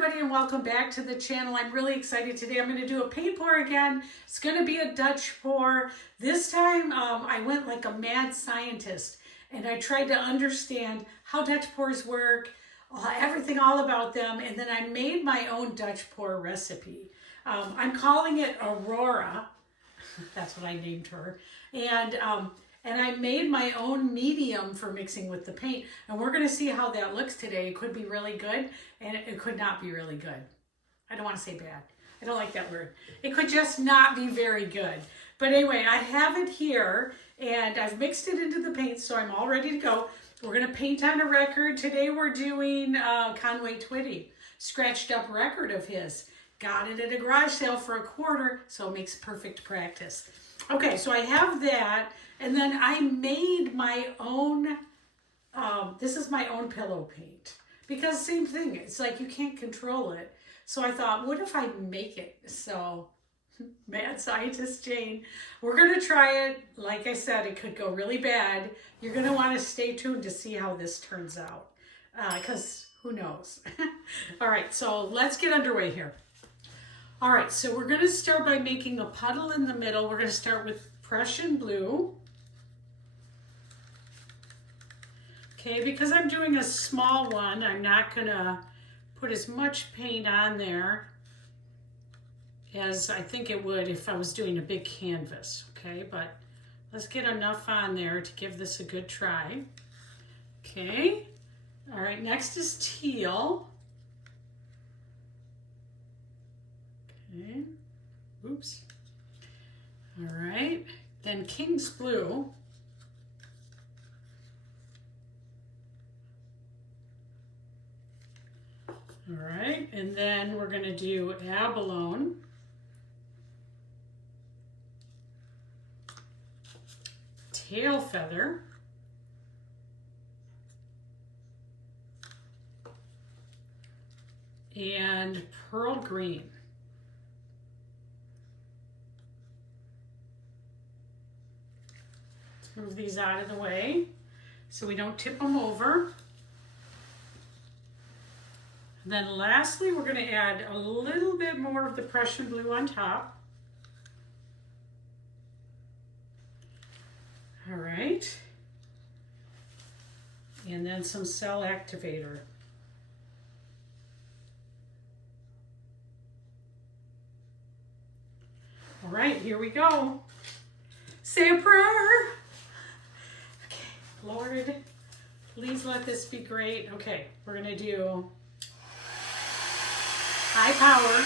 everybody and welcome back to the channel. I'm really excited today. I'm going to do a paint pour again. It's going to be a Dutch pour. This time I went like a mad scientist and I tried to understand how Dutch pours work, everything all about them, and then I made my own Dutch pour recipe. I'm calling it Aurora. That's what I named her. And I made my own medium for mixing with the paint. And we're going to see how that looks today. It could be really good and it could not be really good. I don't want to say bad. I don't like that word. It could just not be very good. But anyway, I have it here and I've mixed it into the paint, so I'm all ready to go. We're going to paint on a record. Today we're doing Conway Twitty, scratched up record of his. Got it at a garage sale for $1/4, so it makes perfect practice. Okay, so I have that. And then I made my own, this is my own pillow paint. Because same thing, it's like you can't control it. So I thought, what if I make it? So, mad scientist Jane. We're going to try it. Like I said, it could go really bad. You're going to want to stay tuned to see how this turns out. Because who knows? All right, so let's get underway here. All right, so we're going to start by making a puddle in the middle. We're going to start with Prussian blue. Okay, because I'm doing a small one, I'm not gonna put as much paint on there as I think it would if I was doing a big canvas, okay? But let's get enough on there to give this a good try. Okay, all right, next is teal. Okay, oops. All right, then King's blue. All right, and then we're going to do abalone. Tail feather. And pearl green. Let's move these out of the way so we don't tip them over. Then lastly, we're going to add a little bit more of the Prussian blue on top. All right. And then some cell activator. All right, here we go. Say a prayer. Okay, Lord, please let this be great. Okay, we're going to do high power.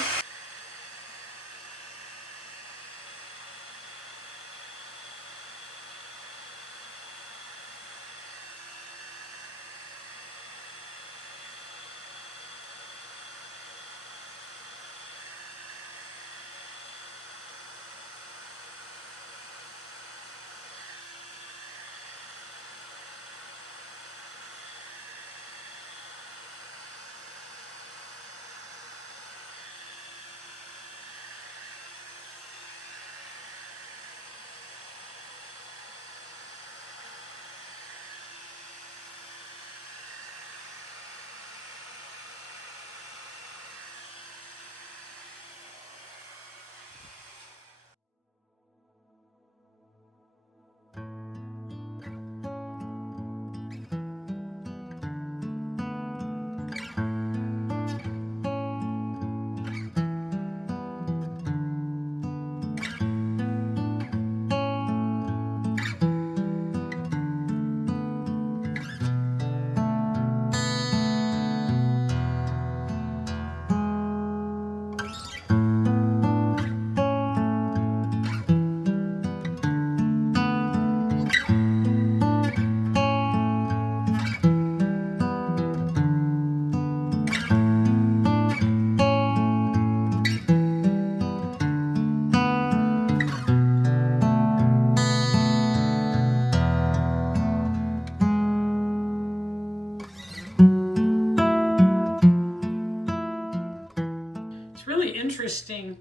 Interesting.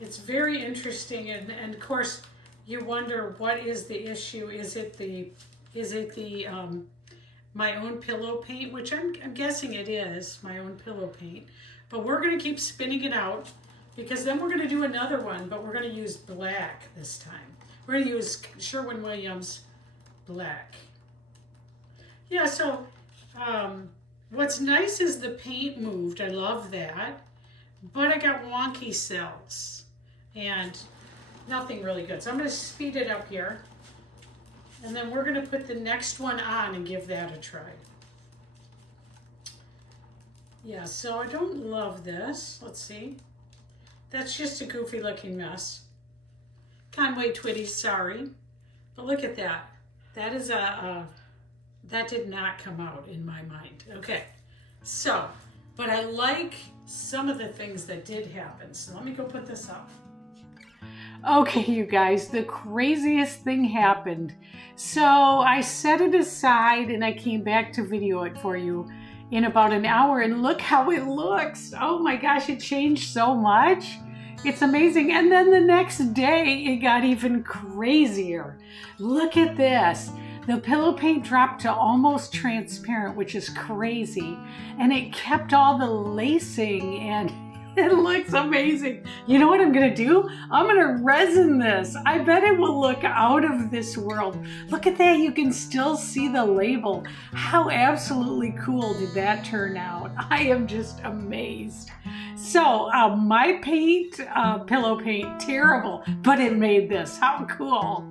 It's very interesting, and of course you wonder what is the issue. Is it the my own pillow paint, which I'm guessing it is my own pillow paint. But we're going to keep spinning it out because then we're going to do another one, but we're going to use black this time. We're going to use Sherwin-Williams black. Yeah, so what's nice is the paint moved. I love that. But I got wonky cells and nothing really good. So I'm going to speed it up here. And then we're going to put the next one on and give that a try. Yeah, so I don't love this. Let's see. That's just a goofy looking mess. Conway Twitty, sorry. But look at that. That is that did not come out in my mind. Okay, so, but I like some of the things that did happen. So let me go put this up. Okay, you guys, the craziest thing happened. So I set it aside and I came back to video it for you in about an hour, and look how it looks. Oh my gosh, it changed so much. It's amazing. And then the next day, it got even crazier. Look at this. The pillow paint dropped to almost transparent, which is crazy. And it kept all the lacing, and it looks amazing. You know what I'm gonna do? I'm gonna resin this. I bet it will look out of this world. Look at that, you can still see the label. How absolutely cool did that turn out? I am just amazed. So my paint, pillow paint, terrible, but it made this. How cool.